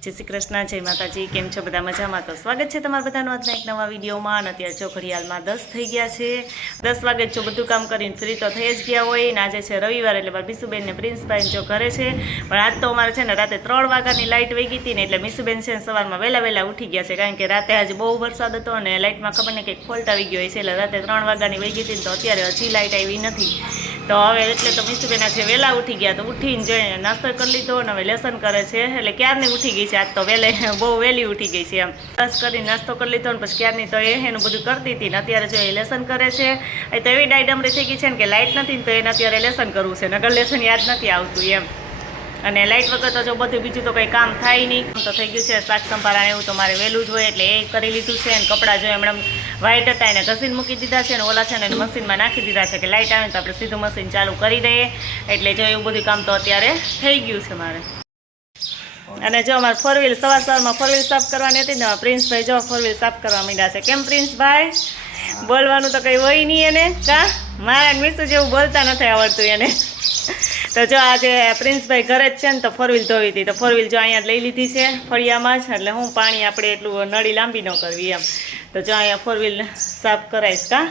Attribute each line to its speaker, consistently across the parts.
Speaker 1: જય શ્રી કૃષ્ણ, જય માતાજી, કેમ છો બધા મજામાં? તો સ્વાગત છે તમારા બધાનું આજના એક નવા વિડીયોમાં અને અત્યારે જો ઘડિયાળમાં દસ થઈ ગયા છે. દસ વાગે જો બધું કામ કરીને ફ્રી તો થઈ જ ગયા હોય. ને આજે છે રવિવાર એટલે મીસુબેન ને પ્રિન્સભાઈ જો ઘરે છે. પણ આજ તો અમારે છે ને રાતે ત્રણ વાગ્યાની લાઇટ વહી ગઈ હતી ને એટલે મીસુબેન છે ને સવારમાં વહેલા વહેલા ઉઠી ગયા છે. કારણ કે રાતે આજે બહુ વરસાદ હતો અને લાઇટમાં ખબર ને કંઈક ફોલ્ટ આવી ગયો છે એટલે રાતે ત્રણ વાગ્યાની વહી ગઈ હતી તો અત્યારે હજી લાઇટ આવી નથી. તો હવે એટલે તો મીસુબેન આજે વહેલા ઉઠી ગયા તો ઉઠીને જોઈને નાસ્તો કરી લીધો અને હવે લેસન કરે છે. એટલે ક્યારની ઉઠી ગઈ છે? આજ તો વહેલે બહુ વહેલી ઉઠી ગઈ છે એમ. બસ કરી નાસ્તો કરી લીધો ને પછી ક્યારની તો એનું બધું કરતી હતી ને અત્યારે જો એ લેસન કરે છે. એ તો એવી ડાયડમરી થઈ ગઈ છે ને કે લાઇટ નથી ને તો એને અત્યારે લેસન કરવું છે. નગર લેસન યાદ નથી આવતું એમ. અને લાઇટ વગર તો જો બધું બીજું તો કંઈ કામ થાય નહીં. તો થઈ ગયું છે. શાક સંભારા એવું તો મારે વહેલું જ હોય એટલે એ કરી લીધું છે. અને કપડાં જો એમણે વ્હાઈટ હતા એને ઘસીને મૂકી દીધા છે અને ઓલા છે ને મશીનમાં નાખી દીધા છે કે લાઇટ આવે તો આપણે સીધું મશીન ચાલુ કરી દઈએ. એટલે જો એવું બધું કામ તો અત્યારે થઈ ગયું છે મારે. અને જો અમારે ફોર સવાર સવારમાં ફોર સાફ કરવાની હતી ને પ્રિન્સભાઈ જો ફોર વ્હીલ સાફ કરવા માંડ્યા છે. કેમ પ્રિન્સભાઈ બોલવાનું તો કંઈ હોય નહીં એને. કા? મારા મિસુ જેવું બોલતા નથી આવડતું એને. તો જો આજે પ્રિન્સભાઈ ઘરે જ છે ને, તો ફોર ધોવી હતી. તો ફોર વ્હીલ જો અહીંયા લઈ લીધી છે ફળિયામાં જ. એટલે હું પાણી આપણે એટલું નળી લાંબી ન કરવી એમ. તો જો અહીંયા ફોર વ્હીલ સાફ કરાવીશ કા?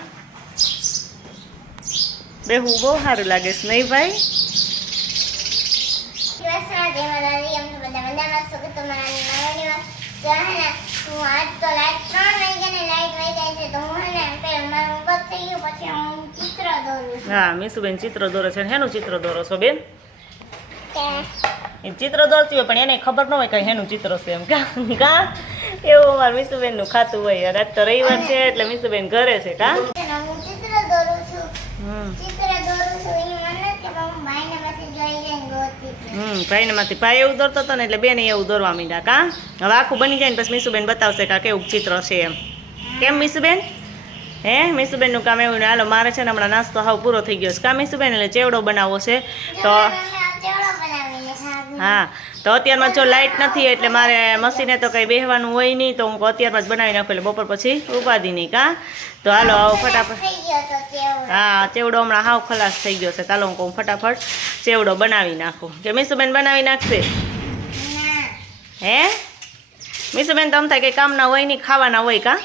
Speaker 1: બેહું બહુ સારું લાગે છે, નહીં ભાઈ?
Speaker 2: હે આજ તો લાઈટ ત્રણ વાગ્યાને લાઈટ વહી જાય છે, તો હું ને મારું થઈ ગયું પછી હું ચિત્ર દોરું છું
Speaker 1: હા મીસુબેન ચિત્ર દોરે છે. હેનું ચિત્ર દોરો છો બેન? એ ચિત્ર દોરતી હોય પણ એને ખબર ન હોય કઈ હેનું ચિત્ર છે એમ. કા? કા? એવું અમારે મીસુબેનનું ખાતું હોય. રાત તો રવિવાર છે એટલે મીસુબેન ઘરે છે કા?
Speaker 2: હું ચિત્ર દોરું છું
Speaker 1: હમ.
Speaker 2: ચિત્ર દોરું છું એ મને કે હું ભાઈને પછી જોઈ જઈને દોરતી
Speaker 1: હમ ભાઈને માંથી ભાઈ એવું દોરતો હતો ને એટલે બેન એવું દોરવા માંડ્યા કા? હવે આખું બની જાય ને પછી મીસુબેન બતાવશે કા કેવું ચિત્ર છે એમ. કેમ મીસુબેન? હે મીસુબેનનું કામ એવું હાલો મારે છે ને હમણાં નાસ્તો હાવ પૂરો થઈ ગયો છે. કા મીસુબેન એટલે ચેવડો બનાવવો છે? તો
Speaker 2: હા
Speaker 1: તો અત્યારમાં જો લાઇટ નથી એટલે મારે મશીને તો કંઈ બેહવાનું હોય નહીં તો હું અત્યારમાં જ બનાવી નાખું એટલે બપોર પછી ઉપાધિ નહીં કાં? તો હાલો આવો ફટાફટ. હા ચેવડો હમણાં હાવ ખલાસ થઈ ગયો છે. ચાલો હું કહું ફટાફટ ચેવડો બનાવી નાખું. કે મીસુબેન બનાવી નાખશે? હે? મીસુબેન તો આમ થાય કંઈ કામના હોય નહીં ખાવાના હોય કા?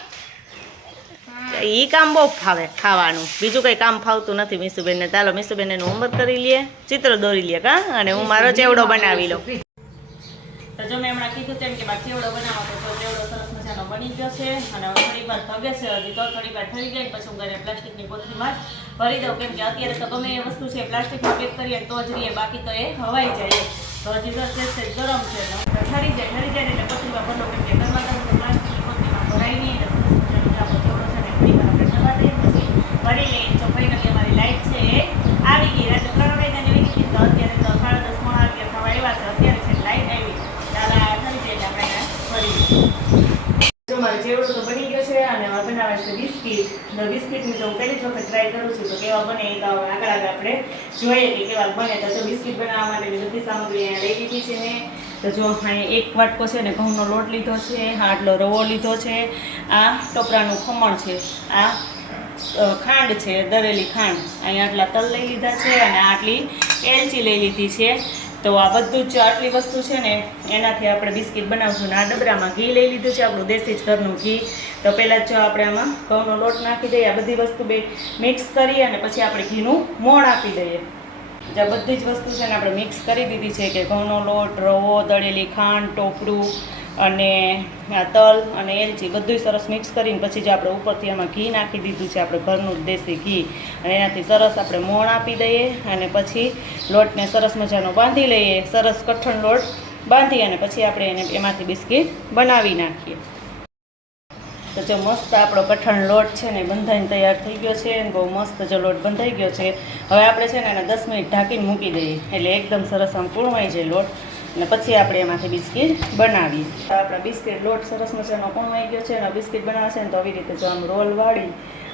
Speaker 1: એ કામ બહુ ફાવે ખાવાનું. બીજું કંઈ કામ ફાવતું નથી મીસુબેનને. ચાલો મીસુબેન એનું હોમવર્ક કરી લઈએ. ચિત્ર દોરી લે કા? અને હું મારો ચેવડો બનાવી લઉં. તો જો મેં હમણાં કીધું તેમ કે બા ચેવડો બનાવો તો ચેવડો સરસ મજાનો બની ગયો છે અને થોડી વાર ભગે છે હજી તો થોડી વાર થઈ જાય પછી હું ઘરે પ્લાસ્ટિકની કોથળીમાં ભરી દઉં કેમ કે અત્યારે તો ગમે એ વસ્તુ છે પ્લાસ્ટિકમાં પેક કરીએ તો જ રહીએ બાકી તો એ હવાઈ જાય તો હજી તો ગરમ છે થરી ઠરી જાય ઠરી જાય એટલે કોથળીમાં ભરલો કેમ કે ગરમા ગરમ પ્લાસ્ટિકની કોથળીમાં ભરાય નહીં એટલે સરસ મજાનો આપણો ચેવડો છે ને ઘણી વાર આપણે જવા દઈએ પછી ભરી લઈએ તો ફાઇનલી અમારી લાઈટ છે આવી ગઈ. રાતે ત્રણ વાગ્યાની આવી ગઈ. તો અત્યારે તો સાડા દસ, પોણા અગિયાર થવા આવ્યા છે. અત્યારે છે લાઈટ આવી. દાદા થઈ જાય આપણે જો મારે ચેવડો તો બની ગયો છે અને હવે બનાવે છે બિસ્કિટ. તો બિસ્કિટની તો ટ્રાય કરું છું. તો કેવા બને એ આગળ આપણે જોઈએ કેવા બને. તો જો બનાવવા માટેની બધી સામગ્રી અહીંયા લઈ લીધી છે જો અહીંયા એક વાટકો છે ને ઘઉંનો લોટ લીધો છે. આટલો રવો લીધો છે. આ ટોપરાનું ખમણ છે. આ ખાંડ છે, દરેલી ખાંડ. અહીંયા આટલા તલ લઈ લીધા છે અને આટલી એલચી લઈ લીધી છે. તો આ બધું જ આટલી વસ્તુ છે ને, એનાથી આપણે બિસ્કિટ બનાવશું ને આ ડબરામાં ઘી લઈ લીધું છે, આપણું દેશી જ ઘરનું ઘી. તો પહેલાં જ આપણે આમાં ઘઉંનો લોટ નાખી દઈએ, આ બધી વસ્તુ બે મિક્સ કરીએ અને પછી આપણે ઘીનું મોણ આપી દઈએ. જે બધી જ વસ્તુ છે ને, આપણે મિક્સ કરી દીધી છે કે ઘઉંનો લોટ, રવો, દળેલી ખાંડ, ટોપરું અને આ તલ અને એલચી બધું સરસ મિક્સ કરીને પછી જે આપણે ઉપરથી આમાં ઘી નાખી દીધું છે, આપણે ઘરનું જ દેશી ઘી. અને એનાથી સરસ આપણે મોણ આપી દઈએ અને પછી લોટને સરસ મજાનો બાંધી લઈએ, સરસ કઠણ લોટ બાંધી અને પછી આપણે એને એમાંથી બિસ્કિટ બનાવી નાખીએ. તો જો મસ્ત આપણો કઠણ લોટ છે ને બંધાઈને તૈયાર થઈ ગયો છે અને બહુ મસ્ત જો લોટ બંધાઈ ગયો છે, હવે આપણે છે ને એને દસ મિનિટ ઢાંકીને મૂકી દઈએ. એટલે એકદમ સરસ આમ પૂર્ણ જાય લોટ. અને પછી આપણે એમાંથી બિસ્કિટ બનાવીએ. આપણા બિસ્કિટ લોટ સરસ મજાનો પૂર્ણવાઈ ગયો છે? અને બિસ્કિટ બનાવશે ને તો આવી રીતે જો આમ રોલ વાળી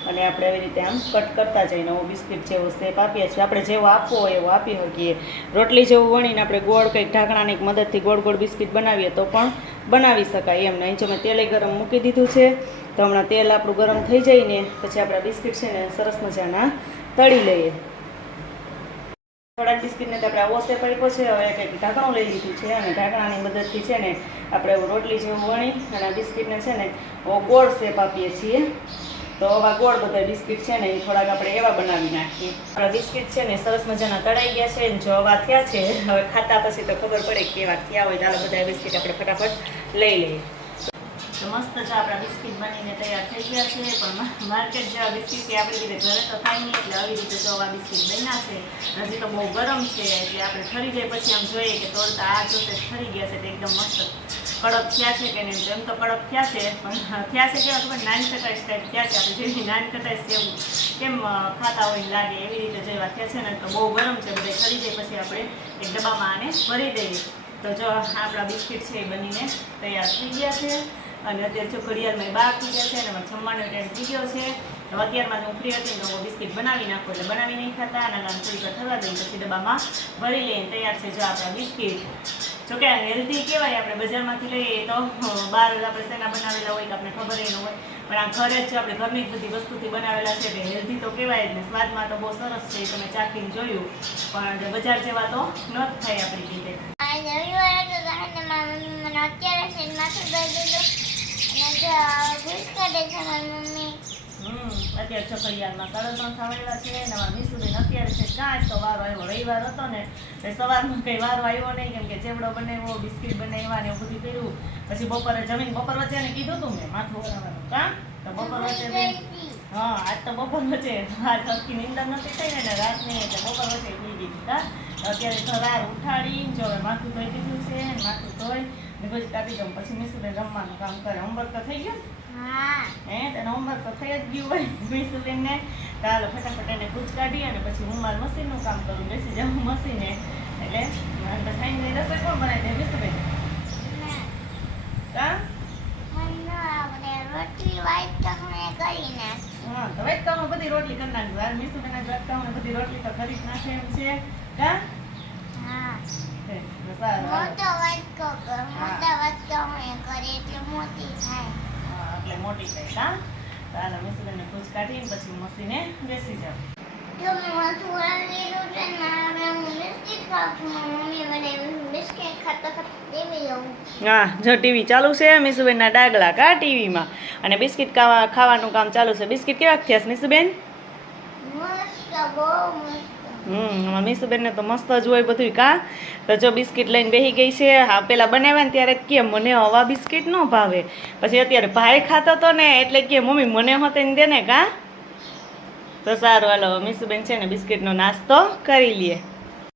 Speaker 1: અને આપણે આવી રીતે આમ કટ કરતા જઈને નવો બિસ્કિટ જેવો શેપ આપીએ છીએ. આપણે જેવો આપવો હોય એવો આપી શકીએ. રોટલી જેવું વણીને આપણે ગોળ કંઈક ઢાંકણાની મદદથી ગોળ ગોળ બિસ્કિટ બનાવીએ તો પણ બનાવી શકાય એમ. નહીં જો મેં તેલે ગરમ મૂકી દીધું છે. તો હમણાં તેલ આપણું ગરમ થઈ જાય ને પછી આપણા બિસ્કિટ છે ને સરસ મજાના તળી લઈએ. થોડાક બિસ્કીટને તો આપણે ઓસે આપ્યો છે હવે કંઈક ઢાંકણું લઈ લીધું છે અને ઢાંકણાની મદદથી છે ને આપણે રોટલી જેવું વણી અને આ બિસ્કિટને છે ને ગોળ શેપ આપીએ છીએ. તો આવા ગોળ બધા બિસ્કીટ છે ને એ થોડાક આપણે એવા બનાવી નાખીએ. આપણા બિસ્કિટ છે ને સરસ મજાના તળાઈ ગયા છે જો આવા થયા છે, હવે ખાતા પછી તો ખબર પડે કે કેવા થયા હોય. ચાલો બધા બિસ્કીટ આપણે ફટાફટ લઈ લઈએ. તો મસ્ત જો આપણા બિસ્કિટ બનીને તૈયાર થઈ ગયા છે. પણ માર્કેટ જેવા બિસ્કિટ એ આપણી રીતે ઘરે તો થાય નહીં, એટલે આવી રીતે જો આવા બિસ્કિટ બન્યા છે. હજી તો બહુ ગરમ છે, એટલે આપણે ઠરી જાય પછી આમ જોઈએ કે તોડતા આ જોશે, ઠરી ગયા છે, તો એકદમ મસ્ત કડક થયા છે કે નહીં? એમ તો કડક થયા છે, પણ થયા છે કેવા ખબર? નાન કટાઈશ ટાઈપ થયા છે, આપણે જેવી નાન કટાઈશ એવું કેમ ખાતા હોય લાગે, એવી રીતે જેવા થયા છે ને, તો બહુ ગરમ છે, બધે ઠરી જાય પછી આપણે એક ડબ્બામાં આને ભરી દઈએ. તો જો આપણા બિસ્કિટ છે એ બનીને તૈયાર થઈ ગયા છે. અને અત્યારે જો ઘડિયાળમાં બાર થઈ ગયા છે અને જમવાનો ટાઈમ થઈ ગયો છે. તો અત્યારમાં હું ફ્રી હતી તો બિસ્કિટ બનાવી નાખું એટલે બનાવી નહીં ખાતા અને આમ થોડીક થવા દઈએ પછી ડબ્બામાં ભરી લઈને તૈયાર છે જો આપણા બિસ્કિટ. જોકે હેલ્ધી કહેવાય આપણે બજારમાંથી લઈએ તો બહાર આપણે શેના બનાવેલા હોય કે આપણે ખબર ન હોય. પણ આ ઘરે જ આપણે ઘરની જ બધી વસ્તુથી બનાવેલા છે એટલે હેલ્ધી તો કહેવાય જ ને. સ્વાદમાં તો બહુ સરસ છે તમે ચાખીને જોયું. પણ બજાર જેવા તો ન જ થાય આપણી રીતે.
Speaker 2: અત્યારે ને
Speaker 1: અત્યારે સાડા ત્રણ થવાયેલા છે ને છે કાંઈ તો વારો આવ્યો, રવિવાર હતો ને, એટલે સવારમાં કંઈ વારો આવ્યો નહીં, કેમ કે ચેવડો બનાવ્યો, બિસ્કિટ બનાવ્યા ને એવું બધું કર્યું. પછી બપોરે જમીન, બપોર વચ્ચે એને કીધું તું મેં, માથું વરાવાનું કામ તો બપોર વચ્ચે હા, આજ તો બપોર વચ્ચે, આજ સરખી નિંદર નથી થઈ ને રાત નહીં એટલે બપોર વચ્ચે પી ગઈ કા? અત્યારે સવાર ઉઠાડી જો હવે માથું ધોઈ દીધું છે ને માથું ધોઈ ને પછી કાઢી દઉં પછી મિસુલે રમવાનું કામ કરે. હોમવર્ક તો થઈ ગયું?
Speaker 2: હા.
Speaker 1: હે? તને હોમવર્ક તો થઈ જ ગયું હોય. મીસુબેનને ચાલો ફટાફટ એને કૂચ કાઢી અને પછી હું મારું મશીનનું કામ કરું. બેસી જાઉં મશીને. એટલે રસોઈ કોણ બનાવી દે
Speaker 2: ના
Speaker 1: કા
Speaker 2: રોટલી વાઈટ તો હું કરી નાખ.
Speaker 1: હા તો વેટકામાં બધી રોટલી કરી નાખી. વાર વેટકામાં બધી રોટલી તો કરી જ નાખે એમ છે. કા.
Speaker 2: મોટો વાટકો મોટા એટલે મોટી
Speaker 1: હા, ચાલો મીસુબેનને કૂચ કાઢીને પછી મશીને બેસી જાવ
Speaker 2: બિસ્કિટ
Speaker 1: હા જો ટીવી ચાલુ છે મીસુબેનના ડાગલા કા ટીવીમાં? અને બિસ્કિટ ખાવા ખાવાનું કામ ચાલુ છે. બિસ્કિટ કેવા થયા મીસુબેન?
Speaker 2: મસ્ત બહુ
Speaker 1: હમ મીસુબેનને તો મસ્ત જ હોય બધું કા? તો જો બિસ્કિટ લઈને બેસી ગઈ છે, હા, પેલા બનાવ્યા ને ત્યારે કે મને હવા બિસ્કિટ ન ભાવે. પછી અત્યારે ભાઈ ખાતો તો ને, એટલે કે મમ્મી મને હોતે ને દે ને કા? તો સારું, હાલો, મીસુબેન છે ને બિસ્કિટનો નાસ્તો કરી લઈએ